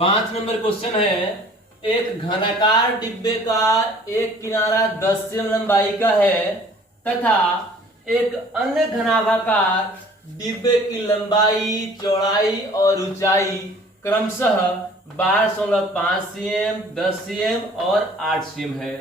5 number question है, एक घनाकार डिब्बे का एक किनारा 10 cm लंबाई का है तथा एक अन्य घनाभाकार डिब्बे की लंबाई, चौड़ाई और ऊंचाई क्रमशः 12.5 cm, 10 cm और 8 cm है।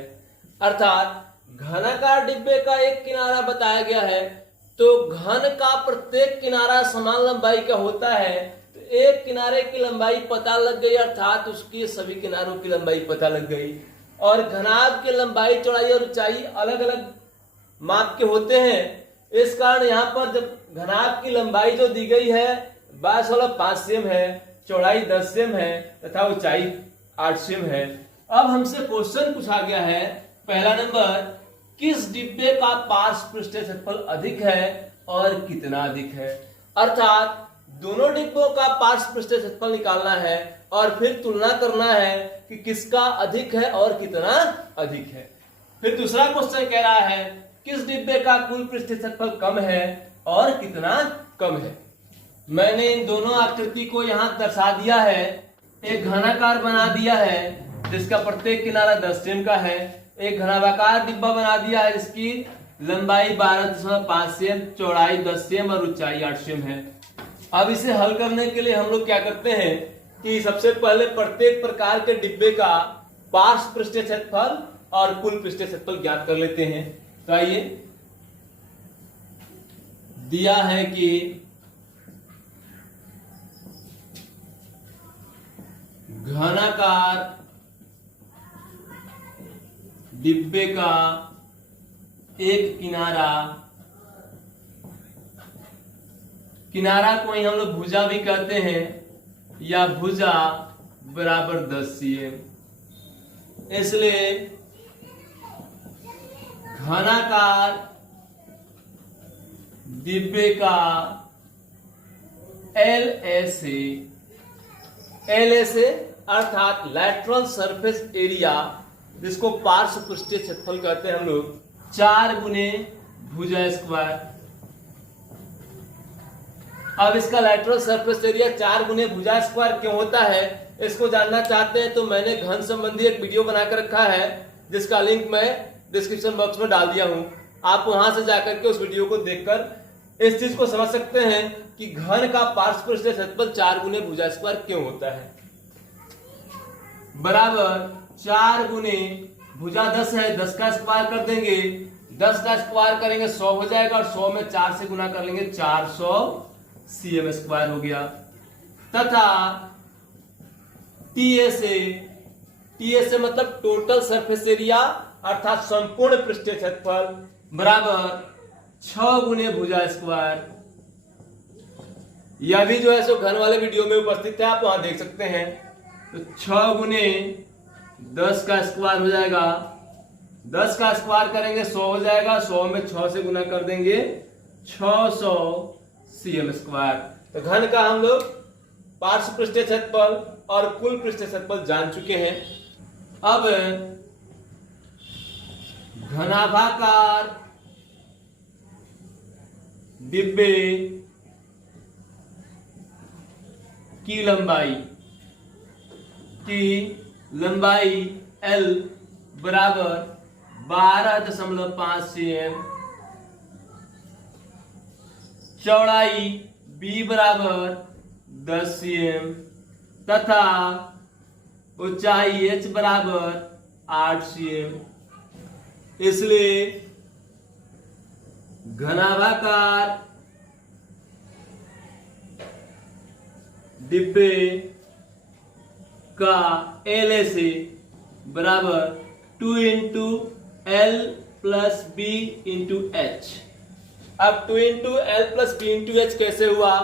अर्थात घनाकार डिब्बे का एक किनारा बताया गया है, तो घन का प्रत्येक किनारा समान लंबाई का होता है, तो एक किनारे की लंबाई पता लग गई, अर्थात उसकी सभी किनारों की लंबाई पता लग गई। और घनाभ की लंबाई, चौड़ाई और ऊंचाई अलग अलग माप के होते हैं, इस कारण यहाँ पर जब घनाभ की लंबाई जो दी गई है 12.5 cm है, चौड़ाई 10 cm है तथा ऊंचाई 8 cm है। अब हमसे क्वेश्चन पूछा गया है, पहला नंबर, किस डिब्बे का पार्श्व पृष्ठीय क्षेत्रफल अधिक है और कितना अधिक है। अर्थात दोनों डिब्बों का पार्श्व पृष्ठीय क्षेत्रफल निकालना है और फिर तुलना करना है कि किसका अधिक है और कितना अधिक है। फिर दूसरा क्वेश्चन कह रहा है, किस डिब्बे का कुल पृष्ठीय क्षेत्रफल कम है और कितना कम है। मैंने इन दोनों आकृति को यहाँ दर्शा दिया है। एक घनाकार बना दिया है जिसका प्रत्येक किनारा 10 cm का है, एक घनाभाकार डिब्बा बना दिया है जिसकी लंबाई 12.5 cm, चौड़ाई 10 cm और ऊंचाई 8 cm है। अब इसे हल करने के लिए हम लोग क्या करते हैं कि सबसे पहले प्रत्येक प्रकार के डिब्बे का पार्श्व पृष्ठीय क्षेत्रफल और कुल पृष्ठीय क्षेत्रफल ज्ञात कर लेते हैं। तो आइए, दिया है कि घनाकार डिब्बे का एक किनारा को ही हम लोग भुजा भी कहते हैं, या भुजा बराबर 10 cm। इसलिए घनाकार डिब्बे का LSA अर्थात लैटरल सरफेस एरिया, जिसको पार्श्व पृष्ठीय क्षेत्रफल कहते हैं हम लोग, 4 गुने भुजा स्क्वायर। अब इसका लैटरल सरफेस एरिया 4 गुने भुजा स्क्वायर क्यों होता है, इसको जानना चाहते हैं तो मैंने घन संबंधी एक वीडियो बनाकर रखा है जिसका लिंक मैं डिस्क्रिप्शन बॉक्स में डाल दिया हूं। आप वहां से जाकर के उस वीडियो को देखकर इस चीज को समझ सकते हैं कि घन का पार्श्व पृष्ठीय क्षेत्रफल 4 गुने भुजा स्क्वायर क्यों होता है। बराबर 4 गुने भुजा 10 है, 10 का स्क्वायर कर देंगे, 10 का स्क्वायर करेंगे 100 हो जाएगा, और 100 में 4 से गुना कर लेंगे, 400 cm स्क्वायर हो गया। तथा TSA मतलब टोटल सरफेस एरिया अर्थात संपूर्ण पृष्ठीय क्षेत्रफल, बराबर 6 गुने भुजा स्क्वायर। यह भी जो है सो घन वाले वीडियो में उपस्थित है, आप वहां देख सकते हैं। तो 6 गुने 10 का स्क्वायर हो जाएगा, 10 का स्क्वायर करेंगे 100 हो जाएगा, 100 में 6 से गुना कर देंगे, 600 cm स्क्वायर। तो घन का हम लोग पार्श्व पृष्ठीय क्षेत्रफल और कुल पृष्ठीय क्षेत्रफल जान चुके हैं। अब घनाभाकार डिब्बे की लंबाई L बराबर 12.5 cm, चौड़ाई B बराबर 10 cm तथा ऊंचाई H बराबर 8 cm। इसलिए घनाभाकार डिब्बे का LSA बराबर 2 into L plus B into H। अब 2 into L plus B into H कैसे हुआ,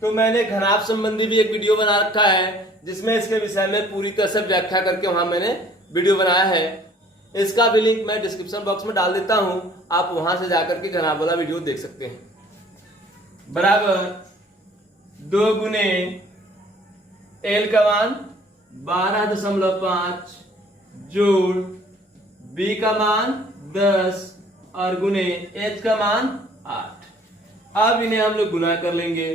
तो मैंने घनाभ संबंधी भी एक वीडियो बना रखा है जिसमें इसके विषय में पूरी तरह से व्याख्या करके वहां मैंने वीडियो बनाया है। इसका भी लिंक मैं डिस्क्रिप्शन बॉक्स में डाल देता हूं, आप वहां से जाकर के घनाभ वाला वीडियो देख सकते हैं। बराबर 2 गुने L का मान 12.5 जोड़ B का मान 10 और गुने H का मान 8। अब इन्हें हम लोग गुना कर लेंगे,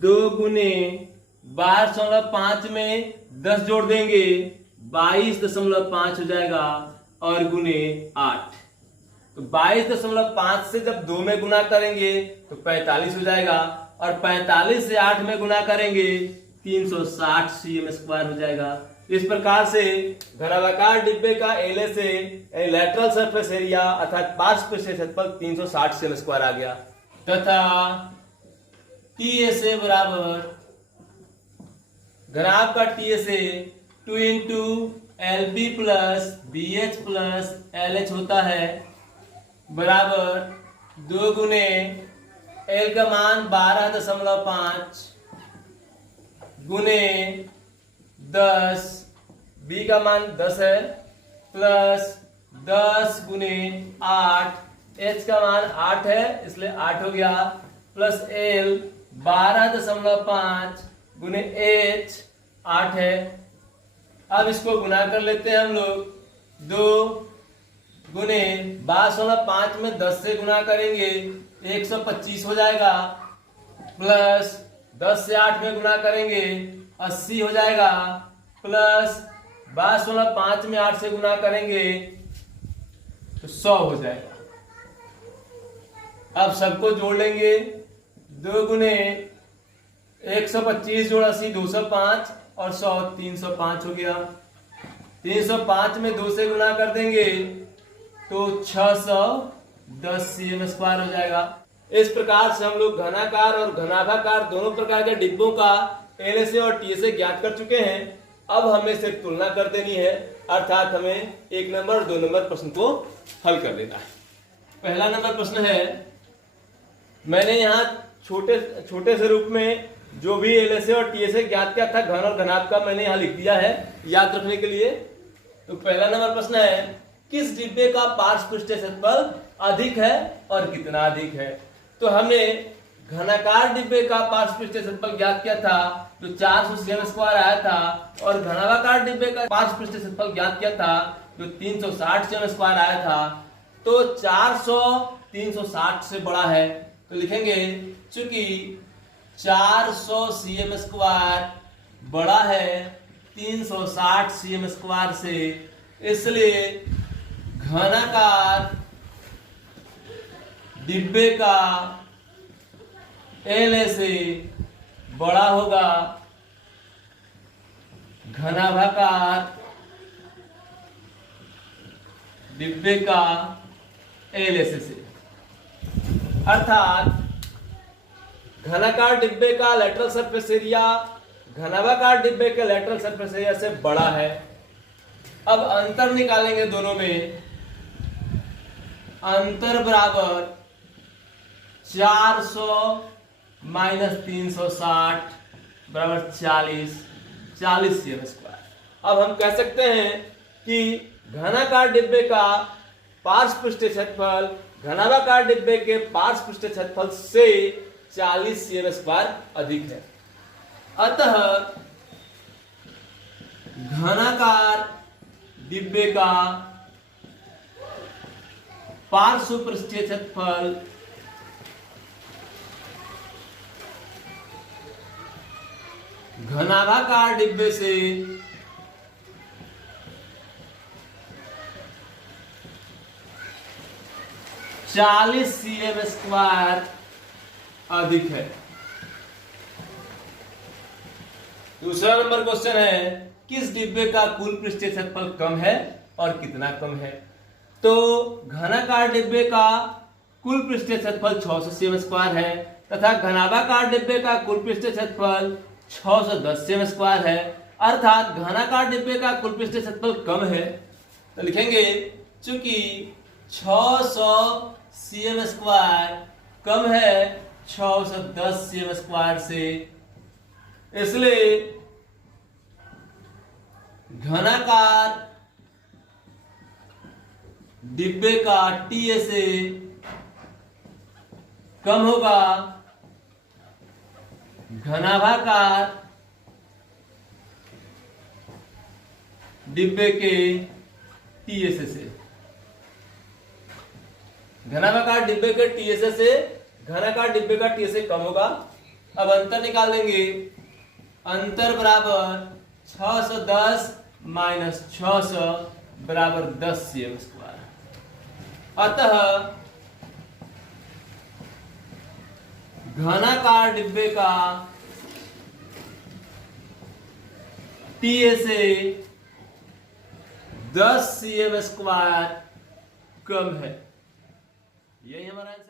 2 गुने 12.5 में 10 जोड़ देंगे 22.5 हो जाएगा और गुने 8। तो 22.5 से जब 2 में गुना करेंगे तो 45 हो जाएगा और 45 से 8 में गुना करेंगे 360 cm स्क्वायर हो जाएगा। इस प्रकार से घनाभाकार डिब्बे का एलए से लैटरल सरफेस एरिया अर्थात पार्श्व पृष्ठीय क्षेत्रफल 360 cm स्क्वायर आ गया तथा टीएसए बराबर घनाभ का TSA 2 into LB plus BH plus LH होता है बराबर 2 गुने एल का मान 12.5 गुने 10 बी का मान 10 है प्लस 10 गुने 8 एच का मान 8 है इसलिए 8 हो गया प्लस एल 12.5 गुने एच 8 है। अब इसको गुना कर लेते हैं हम लोग 2 गुने 12.5 में 10 से गुना करेंगे 125 हो जाएगा प्लस 10 से 8 में गुना करेंगे 80 हो जाएगा प्लस 12.5 में 8 से गुना करेंगे तो 100 हो जाएगा। अब सबको जोड़ लेंगे 2 गुने 125 जोड़ 80 205 और 100 305 हो गया। 305 में 2 से गुना कर देंगे तो 610 cm स्क्वायर हो जाएगा। इस प्रकार से हम लोग घनाकार और घनाभाकार दोनों प्रकार के डिब्बों का एलएसए और टीएसए ज्ञात कर चुके हैं। अब हमें सिर्फ तुलना कर देनी है अर्थात हमें 1 नंबर और 2 नंबर प्रश्न को हल कर लेना है। पहला नंबर प्रश्न है, मैंने यहाँ छोटे से रूप में जो भी एलएसए और टीएसए ज्ञात किया था घन और घनाभ का मैंने यहाँ लिख दिया है याद रखने के लिए। तो पहला नंबर प्रश्न है, किस डिब्बे का पार्श्व पृष्ठीय क्षेत्रफल अधिक है और कितना अधिक है। तो हमने घनाकार डिब्बे का पार्श्व पृष्ठीय क्षेत्रफल ज्ञात किया था जो 400 cm स्क्वायर आया था और घनाभाकार डिब्बे का पार्श्व पृष्ठीय क्षेत्रफल ज्ञात किया था जो 360 cm स्क्वायर आया था। तो 400 360 से बड़ा है तो लिखेंगे चूंकि 400 cm स्क्वायर बड़ा है 360 cm स्क्वायर से, इसलिए घनाकार डिब्बे का एलएसए बड़ा होगा घनाभाकार डिब्बे का एलएसए से। अर्थात घनाकार डिब्बे का लेटरल सरफेस एरिया घनाभाकार डिब्बे के लेटरल सरफेस एरिया से बड़ा है। अब अंतर निकालेंगे दोनों में, अंतर बराबर 400 माइनस 360 बराबर 40 cm स्क्वायर। अब हम कह सकते हैं कि घनाकार डिब्बे का पार्श्व पृष्ठीय क्षेत्रफल घनाभाकार डिब्बे के पार्श्व पृष्ठीय क्षेत्रफल से 40 cm स्क्वायर अधिक है। अतः घनाकार डिब्बे का पार्श्व पृष्ठीय क्षेत्रफल घनाभाकार डिब्बे से 40 cm स्क्वायर अधिक है। दूसरा नंबर क्वेश्चन है, किस डिब्बे का कुल पृष्ठीय क्षेत्रफल कम है और कितना कम है। तो घनाकार डिब्बे का कुल पृष्ठीय क्षेत्रफल 600 cm स्क्वायर है तथा घनाभाकार डिब्बे का कुल पृष्ठीय क्षेत्रफल 610 cm स्क्वायर है। अर्थात घनाकार डिब्बे का कुल पृष्ठीय क्षेत्रफल कम है तो लिखेंगे चूंकि 600 cm स्क्वायर कम है 610 cm स्क्वायर से, इसलिए घनाकार डिब्बे का टीएसए कम होगा घनाभाकार डिब्बे के टीएसए से। घनाभाकार डिब्बे के टीएसए से घनाकार डिब्बे का टीएसए कम होगा। अब अंतर निकाल लेंगे अंतर बराबर 610 माइनस 600 बराबर 10 cm स्क्वायर। अतः घनाकार डिब्बे का TA से 10 cm स्क्वायर कम है। यही हमारा आंसर।